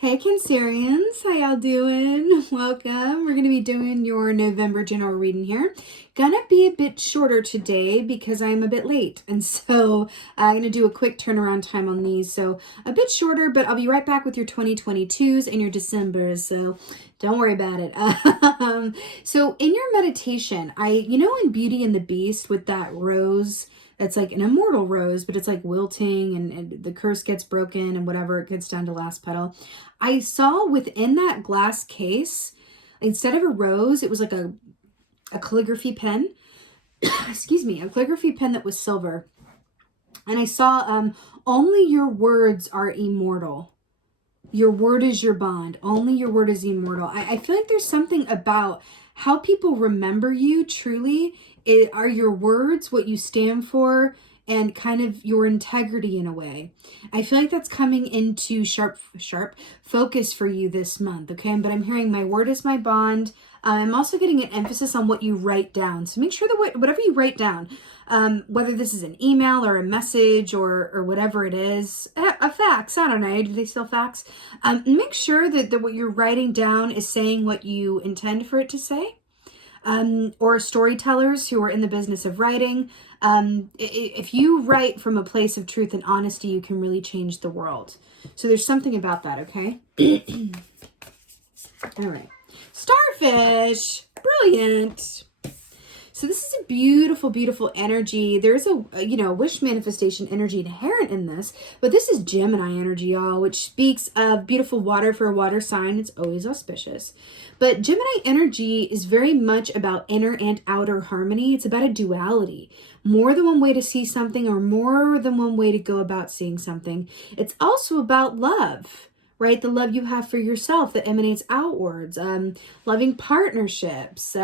Hey Cancerians, how y'all doing? Welcome. We're going to be doing your November general reading here. Gonna be a bit shorter today because I'm a bit late. And so I'm going to do a quick turnaround time on these. So a bit shorter, but I'll be right back with your 2022s and your Decembers. So don't worry about it. So in your meditation, in Beauty and the Beast with that rose, that's like an immortal rose, but it's like wilting and the curse gets broken and whatever, it gets down to last petal. I saw within that glass case, instead of a rose, it was like a calligraphy pen. Excuse me, a calligraphy pen that was silver. And I saw only your words are immortal. Your word is your bond. Only your word is immortal. I feel like there's something about how people remember you truly. Are your words what you stand for and kind of your integrity in a way. I feel like that's coming into sharp focus for you this month, okay? But I'm hearing my word is my bond. I'm also getting an emphasis on what you write down. So make sure that whatever you write down, whether this is an email or a message or whatever it is, a fax, I don't know, do they still fax? Make sure that what you're writing down is saying what you intend for it to say. Or storytellers who are in the business of writing. If you write from a place of truth and honesty, you can really change the world. So there's something about that, okay? All right. Starfish. Brilliant. So this is a beautiful, beautiful energy. There's a wish manifestation energy inherent in this, but this is Gemini energy, y'all, which speaks of beautiful water for a water sign. It's always auspicious. But Gemini energy is very much about inner and outer harmony. It's about a duality. More than one way to see something or more than one way to go about seeing something. It's also about love, right? The love you have for yourself that emanates outwards. Loving partnerships.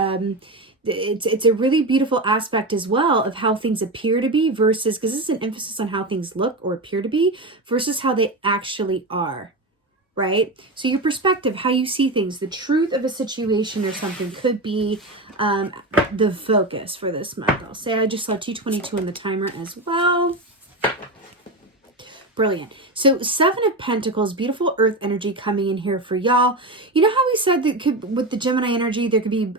It's a really beautiful aspect as well of how things appear to be versus, because this is an emphasis on how things look or appear to be versus how they actually are, right? So your perspective, how you see things, the truth of a situation or something could be the focus for this month. I'll say I just saw 222 on the timer as well. Brilliant. So 7 of Pentacles, beautiful earth energy coming in here for y'all. You know how we said that with the Gemini energy, there could be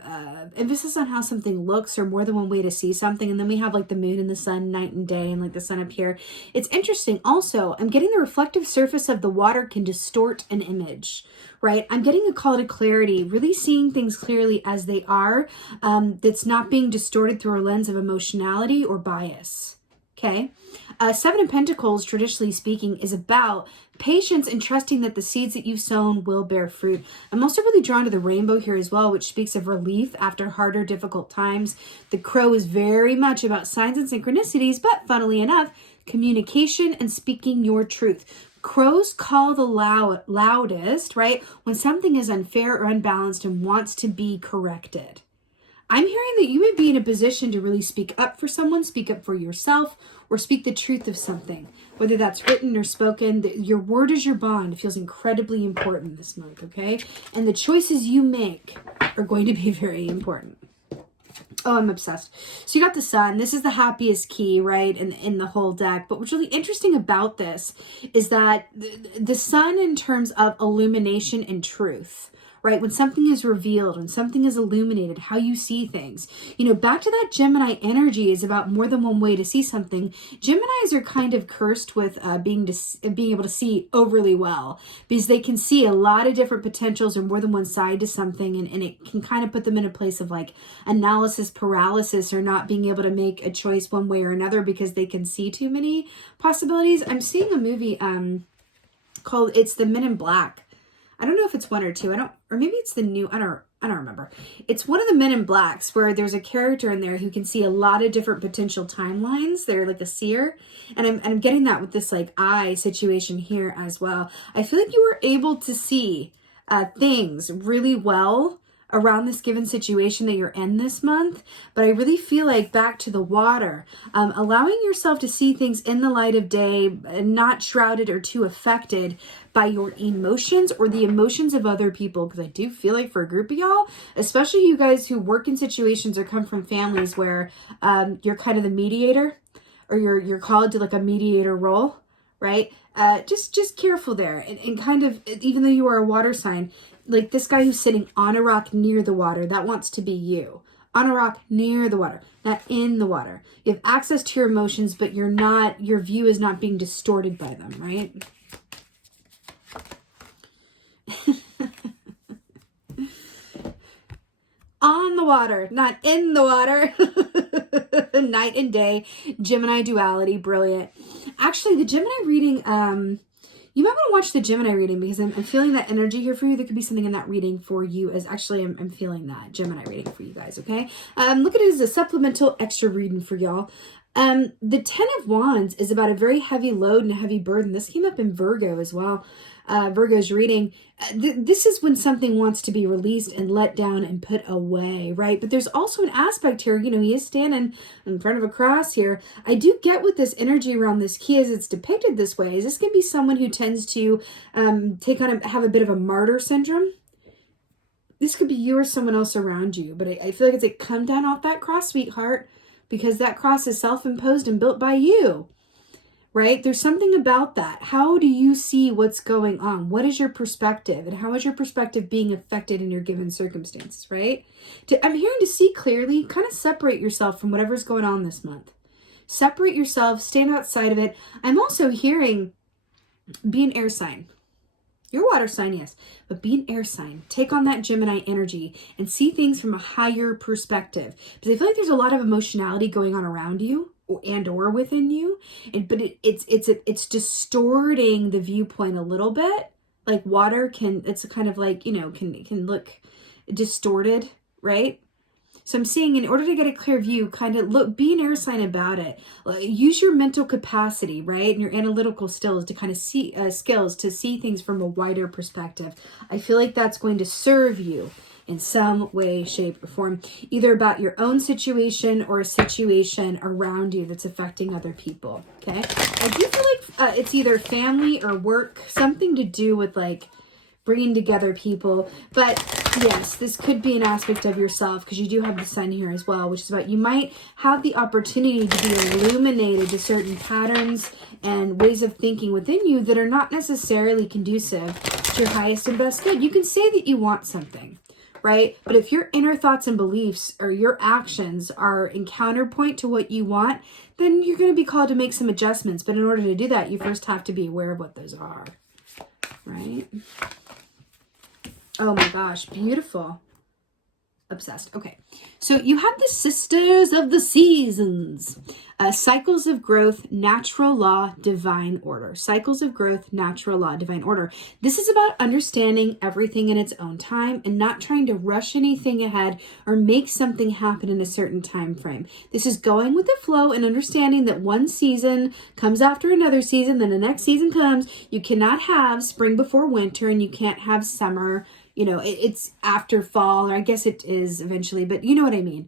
emphasis on how something looks or more than one way to see something. And then we have like the moon and the sun, night and day, and like the sun up here. It's interesting. Also, I'm getting the reflective surface of the water can distort an image, right? I'm getting a call to clarity, really seeing things clearly as they are. That's not being distorted through a lens of emotionality or bias. Okay. 7 of Pentacles, traditionally speaking, is about patience and trusting that the seeds that you've sown will bear fruit. I'm also really drawn to the rainbow here as well, which speaks of relief after harder, difficult times. The crow is very much about signs and synchronicities, but funnily enough, communication and speaking your truth. Crows call the loudest, right? When something is unfair or unbalanced and wants to be corrected. I'm hearing that you may be in a position to really speak up for someone, speak up for yourself, or speak the truth of something, whether that's written or spoken. Your word is your bond. It feels incredibly important this month, okay? And the choices you make are going to be very important. Oh, I'm obsessed. So you got the sun. This is the happiest key, right, in the whole deck. But what's really interesting about this is that the sun in terms of illumination and truth, right? When something is revealed, when something is illuminated, how you see things. Back to that Gemini energy is about more than one way to see something. Geminis are kind of cursed with being able to see overly well because they can see a lot of different potentials or more than one side to something, and it can kind of put them in a place of like analysis paralysis or not being able to make a choice one way or another because they can see too many possibilities. I'm seeing a movie called It's the Men in Black. I don't know if it's 1 or 2. Or maybe it's the new, I don't remember. It's one of the Men in Blacks where there's a character in there who can see a lot of different potential timelines. They're like a seer. And I'm getting that with this like eye situation here as well. I feel like you were able to see things really well around this given situation that you're in this month. But I really feel like back to the water, allowing yourself to see things in the light of day, not shrouded or too affected by your emotions or the emotions of other people. Because I do feel like for a group of y'all, especially you guys who work in situations or come from families where you're kind of the mediator or you're called to like a mediator role, right? Just careful there. And kind of, even though you are a water sign, like this guy who's sitting on a rock near the water, that wants to be you. On a rock near the water, not in the water. You have access to your emotions, but your view is not being distorted by them, right? On the water, not in the water. Night and day, Gemini duality, brilliant. Actually, the Gemini reading, you might want to watch the Gemini reading because I'm feeling that energy here for you. There could be something in that reading for you as actually I'm feeling that Gemini reading for you guys, okay? Look at it as a supplemental extra reading for y'all. The 10 of Wands is about a very heavy load and a heavy burden. This came up in Virgo as well. Virgo's reading. This is when something wants to be released and let down and put away, right? But there's also an aspect here, he is standing in front of a cross here. I do get with this energy around this key as it's depicted this way. Is this going to be someone who tends to have a bit of a martyr syndrome? This could be you or someone else around you, but I feel like it's like, come down off that cross, sweetheart, because that cross is self-imposed and built by you. Right? There's something about that. How do you see what's going on? What is your perspective? And how is your perspective being affected in your given circumstances, right? I'm hearing to see clearly, kind of separate yourself from whatever's going on this month. Separate yourself, stand outside of it. I'm also hearing, be an air sign. You're a water sign, yes, but be an air sign. Take on that Gemini energy and see things from a higher perspective. Because I feel like there's a lot of emotionality going on around you or within you, but it's distorting the viewpoint a little bit. Like water it's kind of like, can look distorted, right? So I'm seeing, in order to get a clear view, kind of be an air sign about it. Use your mental capacity, right? And your analytical skills to kind of see things from a wider perspective. I feel like that's going to serve you in some way, shape, or form, either about your own situation or a situation around you that's affecting other people, okay? I do feel like it's either family or work, something to do with like bringing together people. But yes, this could be an aspect of yourself because you do have the sun here as well, which is about you might have the opportunity to be illuminated to certain patterns and ways of thinking within you that are not necessarily conducive to your highest and best good. You can say that you want something, right? But if your inner thoughts and beliefs or your actions are in counterpoint to what you want, then you're going to be called to make some adjustments. But in order to do that, you first have to be aware of what those are, right? Oh my gosh, beautiful. Obsessed. Okay, so you have the Sisters of the Seasons. Cycles of growth, natural law, divine order. Cycles of growth, natural law, divine order. This is about understanding everything in its own time and not trying to rush anything ahead or make something happen in a certain time frame. This is going with the flow and understanding that one season comes after another season, then the next season comes. You cannot have spring before winter and you can't have summer. It's after fall, or I guess it is eventually, but you know what I mean.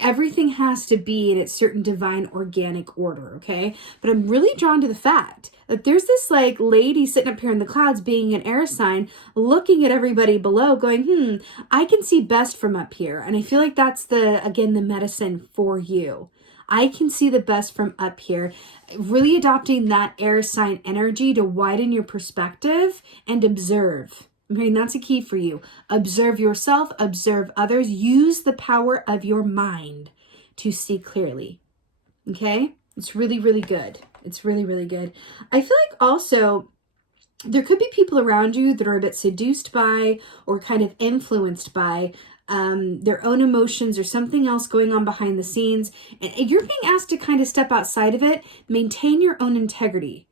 Everything has to be in its certain divine organic order, okay? But I'm really drawn to the fact that there's this like lady sitting up here in the clouds being an air sign, looking at everybody below going, I can see best from up here. And I feel like that's the medicine for you. I can see the best from up here. Really adopting that air sign energy to widen your perspective and observe. I mean, that's a key for you. Observe yourself, observe others. Use the power of your mind to see clearly. Okay? It's really, really good. It's really, really good. I feel like also there could be people around you that are a bit seduced by or kind of influenced by their own emotions or something else going on behind the scenes. And you're being asked to kind of step outside of it, maintain your own integrity.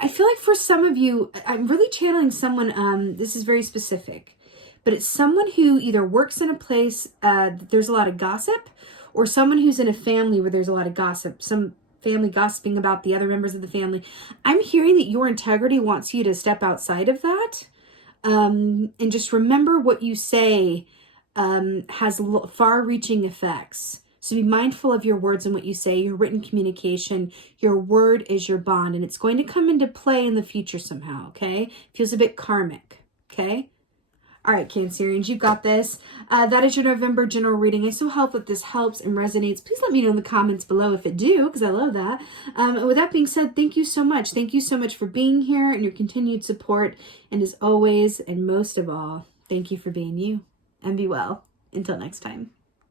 I feel like for some of you, I'm really channeling someone, this is very specific, but it's someone who either works in a place that there's a lot of gossip, or someone who's in a family where there's a lot of gossip, some family gossiping about the other members of the family. I'm hearing that your integrity wants you to step outside of that, and just remember what you say has far-reaching effects. So be mindful of your words and what you say, your written communication. Your word is your bond, and it's going to come into play in the future somehow, okay? Feels a bit karmic, okay? All right, Cancerians, you got this. That is your November general reading. I so hope that this helps and resonates. Please let me know in the comments below if it do, because I love that. And with that being said, thank you so much. Thank you so much for being here and your continued support. And as always, and most of all, thank you for being you. And be well. Until next time.